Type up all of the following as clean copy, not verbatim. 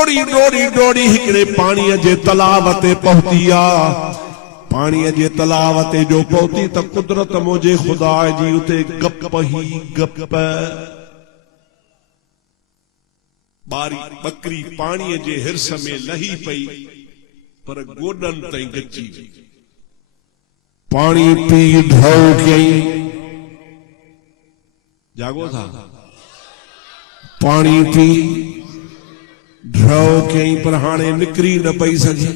डोड़ी डोड़ी हिकड़े पानी जे तलाव ते पहुती आ। पानी जे तलाव ते जो पहुती त कुदरत मुझे खुदा जी उते गप ही गप। बारी बकरी पानी जे हिरस में लही पई पर गोडन ताईं गची। पानी पी ढो कई। जागो था। पानी पी ढो कई पर हाणे निकरी न पई सके।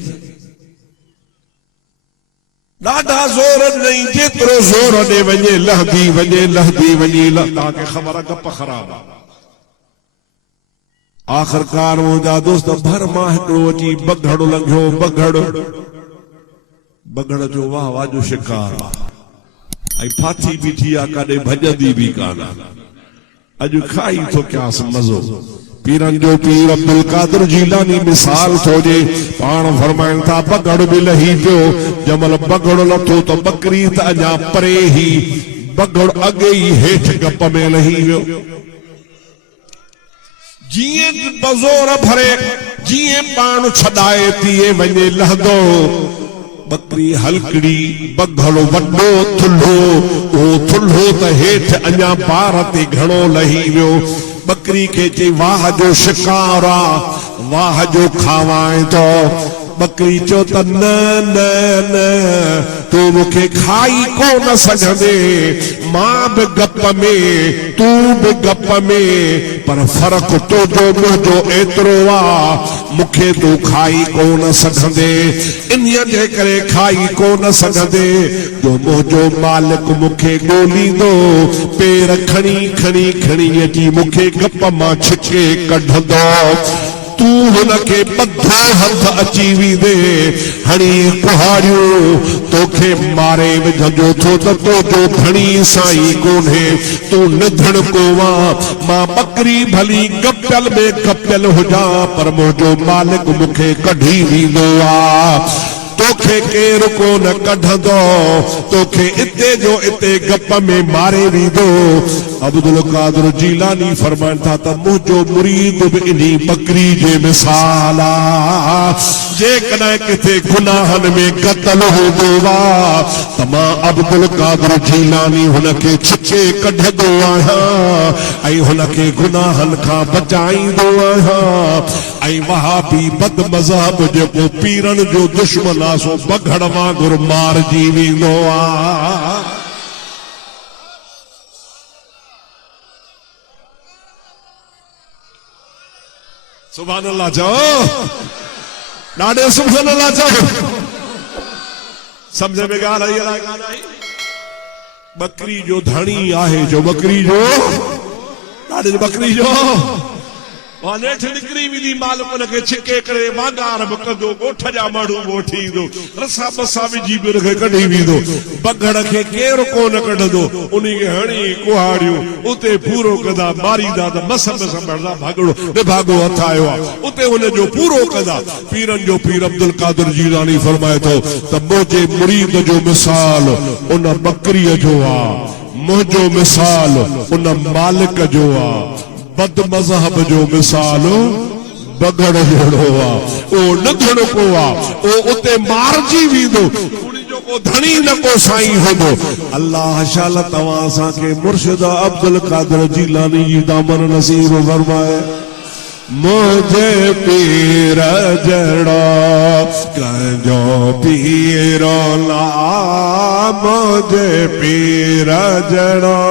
ॾाढा ज़ोर नहीं जेतिरो ज़ोर ॾे वञे लहदी वञे तव्हांखे ख़बर गप ख़राब आहे। आखिरकार मुंहिंजा दोस्त भर मां हिकिड़ो अची बगड़ लंघियो। बगड़ जो वाह वाह जो शिकार आहे। फाथी बीठी आहे काॾे भॼंदी बि कान। अॼु खाई थो कयांसि मज़ो। पीरन जो पीर अब्दुल कादिर जीलानी मिसाल थो ॾे। पाण फरमाइनि था बगड़ बि लही पियो। जमल बगड़ लथो त बकरी त अञा परे ही। बगड़ अॻे ई हेठि गप में लही वियो। जीअं बज़ोर भरे जीअं पाण छॾाए तीअं वञे लहंदो। बकरी हलकड़ी बगड़ वॾो थुल्हो। ओ थुल्हो त हेठि अञा पार ते घणो लही वियो। बकरी के चई वाह जो शिकार आ, वाह जो खावाए तो। बकरी चो त न न न तू मुखे खाई कोन सघंदे। मां बि गप में तू बि गप में पर फर्क तो जो मुझो एतिरो आ मुखे तू खाई कोन सघंदे। इन्हीअ जे करे खाई कोन सघंदे जो मुझो मालिक मुखे ॻोल्हींदो। पेर खणी खणी खणी अची मुखे गप मां छिके कढंदो। तू हुनखे ॿधो हथ अची वींदे हणी कुहाड़ियूं तोखे मारे विझंदो थो त तुंहिंजो खणी साईं कोन्हे। तू निधण कोवा मां बकरी भली गपियल में गपियल हुजां पर मुंहिंजो मालिक मूंखे कढी वींदो आ। तोखे केरु कोन कढंदो। तोखे इते जो इते गप में मारे वींदो। अब्दुल कादिर जीलानी फरमाइनि था त मुंहिंजो मुरीद बि इन्ही बकरी जे मिसाल आ। जेकॾहिं किथे गुनाहनि में क़तल हूंदो आ त मां अब्दुल कादिर जीलानी हुनखे छिके कढंदो आहियां ऐं हुनखे गुनाहनि खां बचाईंदो आहियां। ऐं वहाबी बद मज़हब जेको पीरन जो दुश्मन आ सो बगड़ वांगुर मारजी वेंदो आ। सुभान अल्लाह चओ। ॾाढे सुभान अल्लाह चओ। सम्झ में ॻाल्हि आई। बकरी जो धणी आहे जो बकरी जो ॾाढे बकरी जो नेठ निकिरी वेंदी। मालिक उनखे छिके करे वांगार बि कंदो। ॻोठ जा माण्हू ॻोठी ईंदो। रसा बसा विझी बि उनखे कढी वेंदो। बगड़ खे केरु कोन कढंदो। उनखे हणी कुहाड़ियूं उते पूरो कंदा मारींदा त मस मरदा भागड़ो निभागो हथ आयो आहे उते हुनजो पूरो कंदा। पीरन जो पीर अब्दुल कादिर जीलानी फरमाए थो त मुंहिंजे मुरीद जो मिसाल उन बकरीअ जो आहे। मुंहिंजो मिसाल उन मालिक जो आहे। बद मज़हब जो मिसाल बगड़ जहिड़ो आहे। ओ निधण को आहे। ओ उते मारजी वेंदो। जो को धणी न को साईं हूंदो। अल्लाह शाल तव्हां असांखे मुर्शिद अब्दुल कादिर जीलानी जी दामन नसीब फरमाए। मुझे पीर जड़ा कंजो पीरो ला। मुझे पीर जड़ा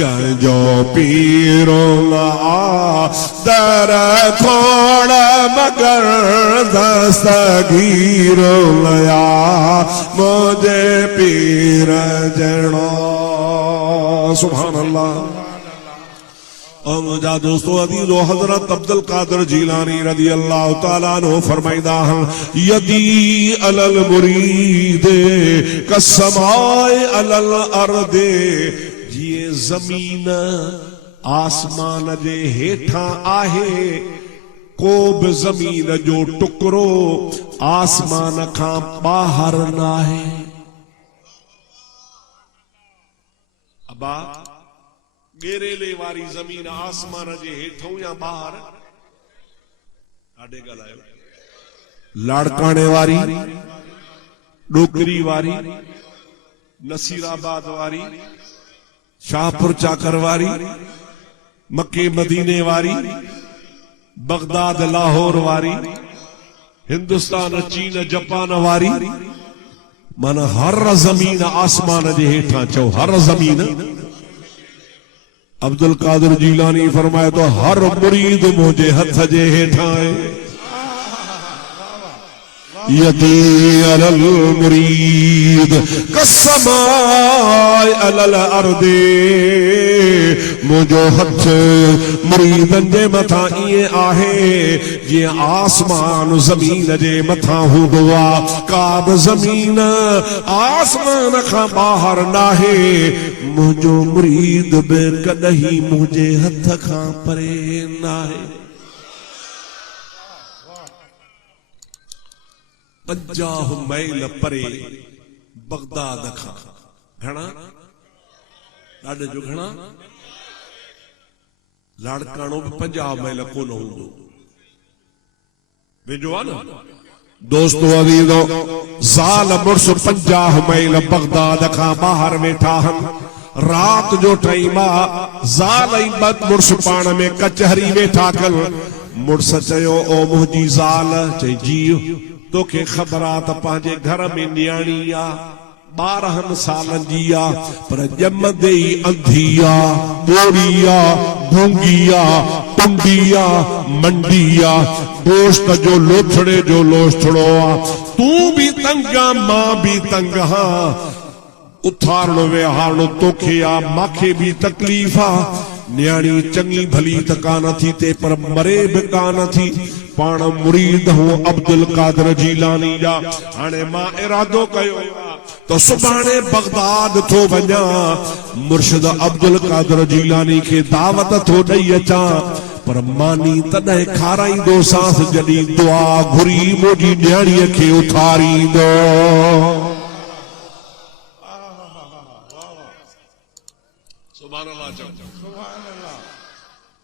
कंजो पीरो ला। दर थोड़ा मगर दस्तगीरो लया। मुझे पीर जड़ा। सुभान अल्लाह। मुझा दोस्तों अदीज़ो हजरत अब्दुल कादिर जीलानी रज़ी अल्लाह तआला अन्हु फरमाइंदा आहिनि यदी अलल मुरीद कसमाए अलल अर्दे। जीअं ज़मीन आसमान जे हेठां आहे को बि ज़मीन जो टुकड़ो आसमान खां ॿाहिरि न आहे। अबा गेरेले वारी ज़मीन आसमान जे हेठों या ॿाहिरि काॾे ॻाल्हायो? लाड़काणे वारी, डोकरी वारी, नसीराबाद वारी, शाहपुर चाकर वारी, मक्के मदीने वारी, बगदाद लाहौर वारी, हिंदुस्तान चीन जापान वारी, माना हर जमीन आसमान जे हेठां चओ हर जमीन। अब्दुल कादिर जीलानी फरमाए तो हर मुरीद मुझे हथ जे हेठां है। यदी अलल मुरीद कसमाए अलल अर्दे, मुझो हथ मुरीदन जे मथां ईअं आहे जीअं आसमान ज़मीन जे मथां हूंदो आहे। का बि ज़मीन आसमान खां ॿाहिरि नाहे, मुंहिंजो मुरीद बि कॾहिं मुंहिंजे हथ खां परे नाहे। 50 मैल परे बगदाद खां घणा ॾाढे जो घणा लाड़काणो बि 50 मैल कोन हूंदो, वेझो आहे न। दोस्तो अज़ीज़ो, ज़ाल मुड़स 50 मैल बगदाद खां ॿाहिरि वेठा आहिनि। रात जो टाइम आहे, ज़ाल ऐं ॿ मुड़स पाण में कचहरी वेठा कनि। मुड़स चयो ओ मुंहिंजी ज़ाल, चई जी तोखे ख़बर आहे त पंहिंजे घर में न्याणी आ, 12 सालनि जी आ, पर ॼमंदे ई अंधी आ, ॿोड़ी आ, गूंगी आ, टुंडी आ, मंडी आ, गोश्त जो लोथड़े जो लोथड़ो आ। तूं भी तंग आ, मां भी तंग हां, उथारणो विहारणो तोखे आ, मांखे भी तकलीफ़ आ। न्याणी चङी भली त कान थी ते, पर मरे भी कान थी। पाण मुरीद हूं अब्दुल कादिर जीलानी जा। हाणे मां इरादो कयो तो सुभाणे बगदाद थो वञा, मुर्शिद अब्दुल कादिर जीलानी खे दावत थो ॾेई अचां, पर मानी तॾहिं खाराईंदो सांस जॾहिं दुआ घुरी मुंहिंजी न्याणीअ खे उथारींदो।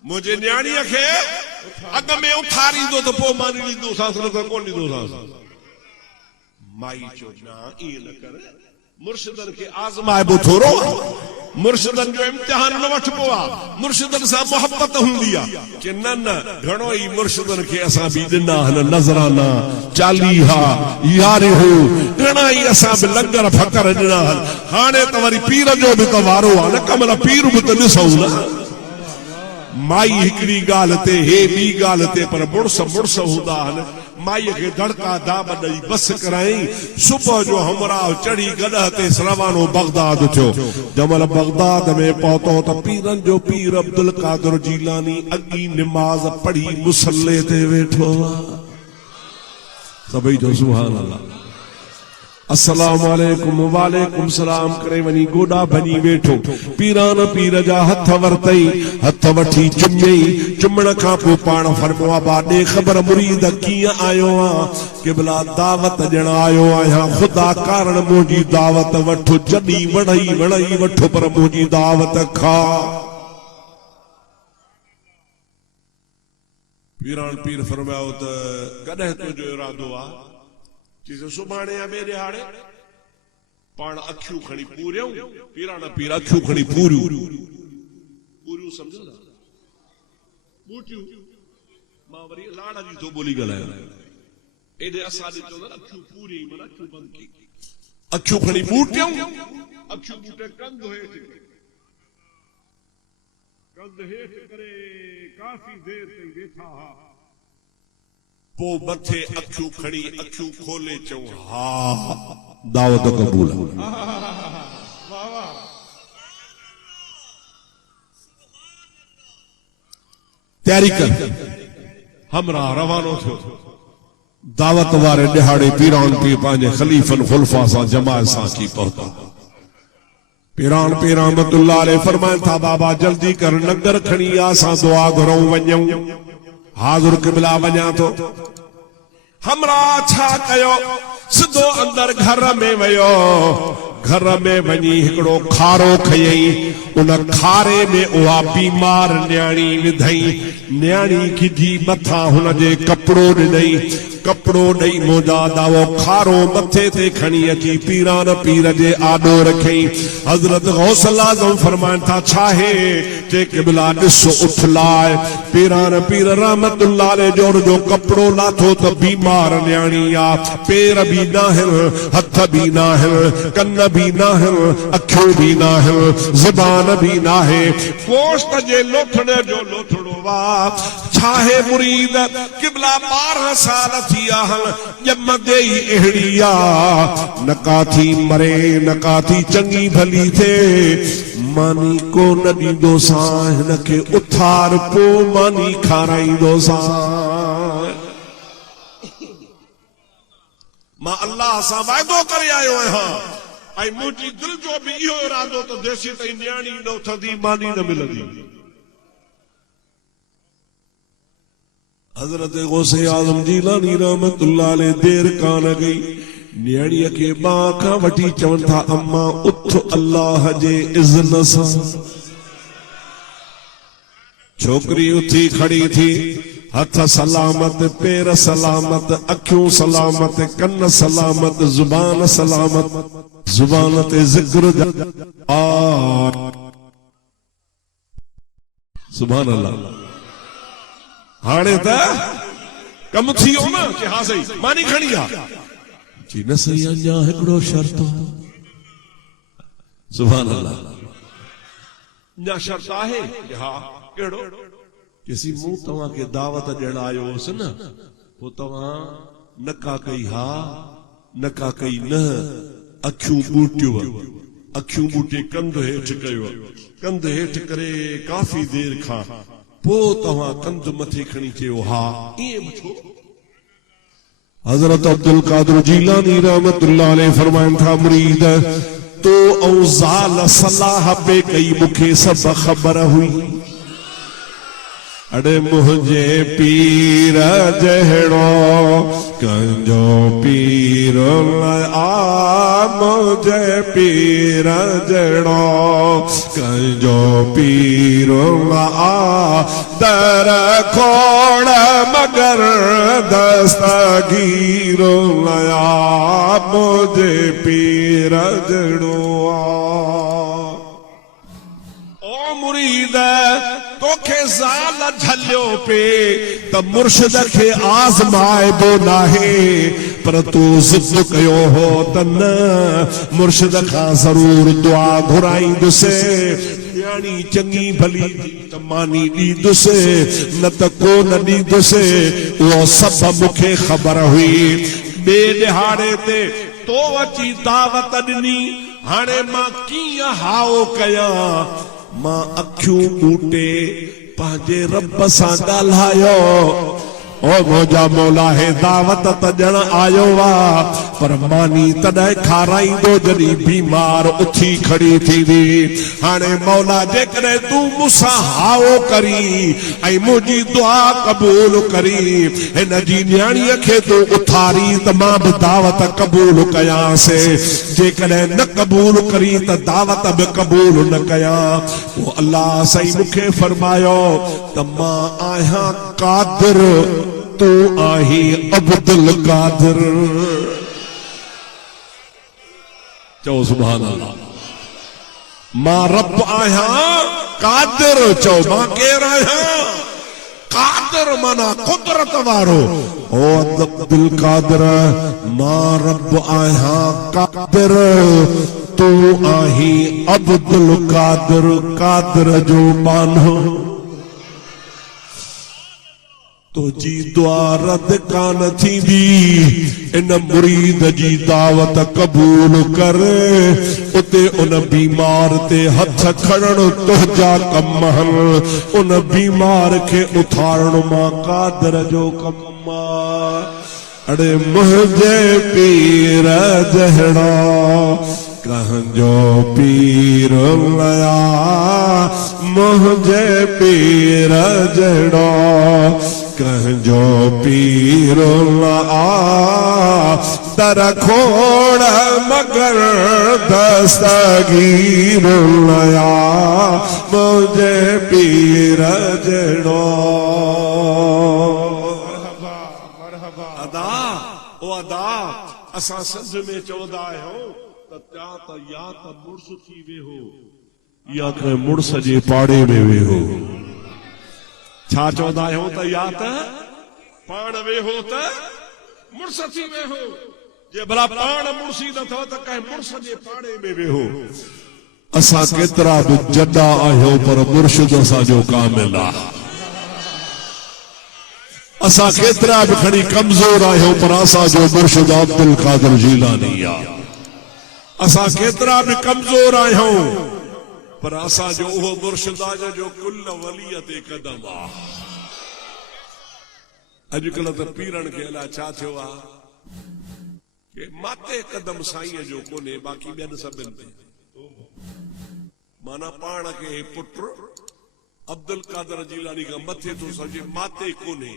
मुझे न्याणीअ खे अग में उथारींदो तो पोइ मां ॾींदो सांस, न त कोन ॾींदो सांस। माई चयो न ईअं न कर, मुर्शिदन खे आज़माइबो थोरो, मुर्शिदन जो इम्तिहान न वठिबो आहे, मुर्शिदन सां मोहब्बत हूंदी आहे। कि न न घणो ई मुर्शिदन खे असां बि ॾिना आहिनि, नज़राना, चालीहा, यारिहो, घणा ई असां बि लंगर फकर ॾिना आहिनि। हाणे त वरी पीर जो बि त वारो आहे न, कमल पीर बि त ॾिसूं न। माई हिकड़ी ॻाल्हि ते, हे ॿी ॻाल्हि ते, पर मुड़स मुड़स हूंदा आहिनि। माईअ खे धड़का दाब ॾेई बस कराई। सुबुह जो हमराह चढ़ी गॾह ते रवानो बगदाद थियो। जमल बगदाद में पहुतो त पीरन जो पीर अब्दुल कादिर जीलानी अॻी निमाज़ पढ़ी मुसल्ले ते वेठो। सभई जो सुभान अल्लाह। अस्सलाम वालेकुम, वालेकुम सलाम करे वञी गोॾा भञी वेठो। पीरान पीर जा हथ वरतई, हथ वठी चुमई। चुमण खां पोइ पाण फरमो आबा ॾे ख़बर मुरीद कीअं आयो आ। क़िबला दावत ॾियण आयो आहियां, ख़ुदा कारण मुंहिंजी दावत वठो, जॾहिं वणई वणई वठो, पर मुंहिंजी दावत खा। पीरान पीर फरमायो त कॾहिं तुंहिंजो इरादो आहे? चीज़ सुभाणे या ॿिए ॾिहाड़े। पाण अखियूं खणी पूरियूं, पीरान पीर अखियूं खणी पूरियूं सम्झंदा बूटियूं। मां वरी लाड़ जी तो ॿोली ॻाल्हायां, एॾे असां ॾिठो न अखियूं पूरी, माना अखियूं बंदि की, अखियूं खणी बूटियूं, अखियूं बूटे कंध हेठि, कंध हेठि करे काफ़ी देर ताईं वेठा हा। पो मथे अखियूं खणी अखियूं खोले चऊं हा दावत कबूल। तैयारी कर, हमरा रवानो थियो। दावत वारे ॾिहाड़े पीरान पीर पंहिंजे ख़लीफ़न खुलफा सां जमात सां की पहुता। पीरान पीर रहमतुल्लाह अलैह फरमाइनि था बाबा जल्दी कर, नगर खणी आ, असां दुआ घुरूं वञूं। हाज़ुर क़िबला वञा तो। हमरा छा कयो, सिधो अंदर घर में वयो। घर में वञी हिकिड़ो खारो खयई उन खारे में उहा बीमार न्याणी विधई न्याणी खिजी मथा हुनजे कपिड़ो ॾिनई कपिड़ो ॾेई मोजादा वो खारो मथे ते खणी अची पीरान पीर जे आॾो रखई हज़रत गौसल आज़म फरमाइनि था छा है जे क़िबला ॾिसो उथलाए पीरान पीर रहमतुल्लाह अलैह जो कपिड़ो लाथो त बीमार न्याणी आ पेर भी नाहिनि हथ भी नाहिनि कन भी नाहिनि अखियूं भी नाहिनि ज़ुबान भी नाहे गोश्त जे लोथड़े जो लोथड़ो वा छाहे मुरीद क़िबला 12 साल थी आहल ॼमंदे ई अहिड़ी आ न काथी मरे न काथी चङी भली थे मानी को न ॾींदो सां हिन खे उथार पोइ मानी खाराईंदो सां मां अल्लाह सां वाइदो करे आयो आहियां ऐं मुंहिंजी दिल जो बि इहो इरादो त देसी ताईं न्याणी न उथंदी मानी न मिलंदी हज़रत गौसे आज़म जीलानी रहमतुल्लाह अलैह देर कान गई न्याणीअ खे बाह खां वठी चवनि था अम्मा उथ अल्लाह जे इज़्न सां छोकरी उथी खड़ी थी हथ सलामत पैर सलामत अखियूं सलामत कन सलामत जुबान सलामत जुबान ते ज़िक्र सुभान अल्लाह हाणे त कम थी वियो न कि हा सही मानी खणी आ जी न सही अञा हिकिड़ो शर्त सुभान अल्लाह अञा शर्त आहे कि हा कहिड़ो किसी मूं तव्हां खे दावत ॾियण आयो हुअसि न पोइ तव्हां नका कई हा नका कई न अखियूं ॿूटियूं अखियूं ॿूटे कंध हेठि कयो कंध हेठि करे काफ़ी देर खां पोइ तव्हां कंध मथे खणी चयो हा ईअं छो हज़रत अब्दुल कादिर जीलानी रहमतुल्लाह अलैह फरमाइनि था मुरीद तो ऐं ज़ाल सलाह पे कई मूंखे सभु ख़बर हुई अड़े मुझे पीर जहिड़ो कंजो पीर आ मुझे पीर जहिड़ो कंजो पीर आ दर खोड़ मगर दस्तगीर आ मुझे पीर जहिड़ो आ ओ मुरीद तोखे ज़ाल झलियो पे त मुर्शिद खे आज़माइबो नाहे पर तू ज़िद कयो हो त न मुर्शिद खां ज़रूर दुआ घुराईंदुसि न्याणी चङी भली त मानी ॾींदुसि न त को न ॾींदुसि उहो सभु मूंखे ख़बर हुई ॿिए ॾिहाड़े ते तो अची दावत ॾिनी हाणे मां कीअं हाओ कयां मां अखियूं ॿूटे पंहिंजे रब सां ॻाल्हायो ओ मुंहिंजा मौला हे दावत त ॾियण आयो आहे पर मानी तॾहिं खाराईंदो जॾहिं बीमार उथी खड़ी थींदी हाणे मौला जेकॾहिं तूं मूंसां हाओ करी ऐं मुंहिंजी दुआ क़बूल करी हिन जी न्याणीअ खे तूं उथारी त मां बि दावत क़बूल कयांसि जेकॾहिं न क़बूल करी त दावत बि क़बूल न कयां पोइ अल्लाह साईं मूंखे फरमायो त मां आहियां कादिर तू आही अब्दुल कादिर चओ सुभान अल्लाह मां रब आहियां कादिर चओ मां केरु आहियां कादिर माना कुदरत वारो ओ अब्दुल कादिर मां रब आहियां कादिर तू आही अब्दुल कादिर कादिर जो मानो तो जी दुआ रद कान थींदी इन मुरीद जी दावत क़बूल कर उते उन बीमार ते हथ खणण तुंहिंजा कम उन बीमार खे उथारण मां कादिर जो कम अड़े मुंहिंजे पीर जहिड़ो कंहिंजो पीर लया मुंहिंजे पीर जहिड़ो कंहिंजो पीर आ दर खोड़ मगर दस्तगीर नया मुझे पीर जड़ो अदा ओ अदा असा संज में चौदा आहियो त त्या त या त मुड़स थी वे हो या के मुड़स जे पाड़े में वे हो छा चौदा आहियो त या त पाण वे हो त मुड़स थी वे हो जे भला पाण मुड़सी न थो त कह मुड़स जे पाड़े में वे हो असा केतरा भी जड्डा आहियो पर मुर्शिद असा जो कामिल आ असा केतरा भी खड़ी कमजोर आहियो पर असा जो मुर्शिद अब्दुल कादिर जीलानी आ असा केतरा भी कमजोर आहियो पर असा जो वो मुर्शिद आ जो कुल वलियत कदम आ अजकल तो पीरन के अला छा थियो आ के माते कदम साईं जो कोने बाकी ॿियनि सभिनि ते माना पाण के पुत्र अब्दुल कादिर जीलानी का मथे तो सजे माते कोने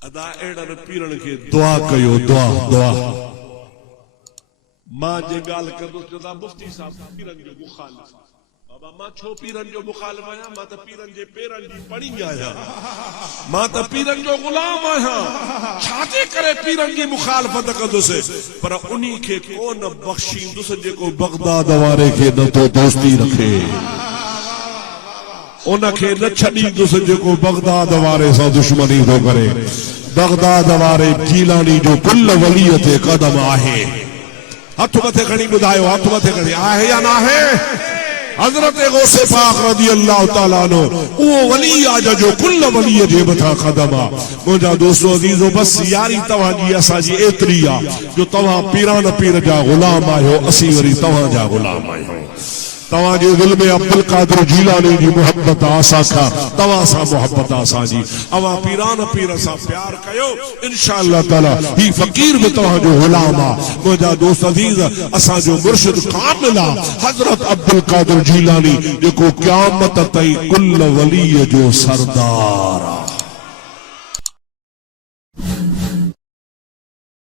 अदा एड़न पीरन के दुआ कयो दुआ दुआ मां जे गाल कदो चदा मुफ्ती साहब पीरन जो मुखालिफ बाबा मां छो पीरन जो मुखालिफ आया मां त पीरन जे पेरन जी पड़ी आया मां त पीरन जो गुलाम आया छाते करे पीरन जी मुखालिफत कदुसे पर उन्ही के कोन बख्शींदुस जेको बगदाद वारे के न तो दोस्ती रखे उनखे न छॾींदुसि जेको बगदाद वारे सां दुश्मनी थो करे बगदाद वारे जीलानी जो कुल वलियत कदम आहे हथ मथे खणी ॿुधायो हथ मथे खणी आहे या न आहे हजरत गौसे पाक रज़ी अल्लाह ताला नो वो वली आ जो कुल वली जे मथा कदम आ मुंहिंजा दोस्तो अज़ीज़ो बस यारी तव्हां जी असां जी एतिरी आ जो तव्हां पीरान पीर जा गुलाम आहियो असीं वरी तव्हां जा गुलाम आहियूं तव्हां जे दिल में अब्दुल कादिर जीलानी जी मोहब्बत आसा खां तव्हां सां मोहब्बत आसा जी अवां पीरान पीर सां प्यार कयो इंशाअल्लाह ताला ही फकीर भी तव्हां जो गुलाम आ मुंहिंजा दोस्त अज़ीज़ असां जो मुर्शिद कामिल आ हजरत अब्दुल कादिर जीलानी जेको क़यामत ताईं कुल वली जो सरदार आ।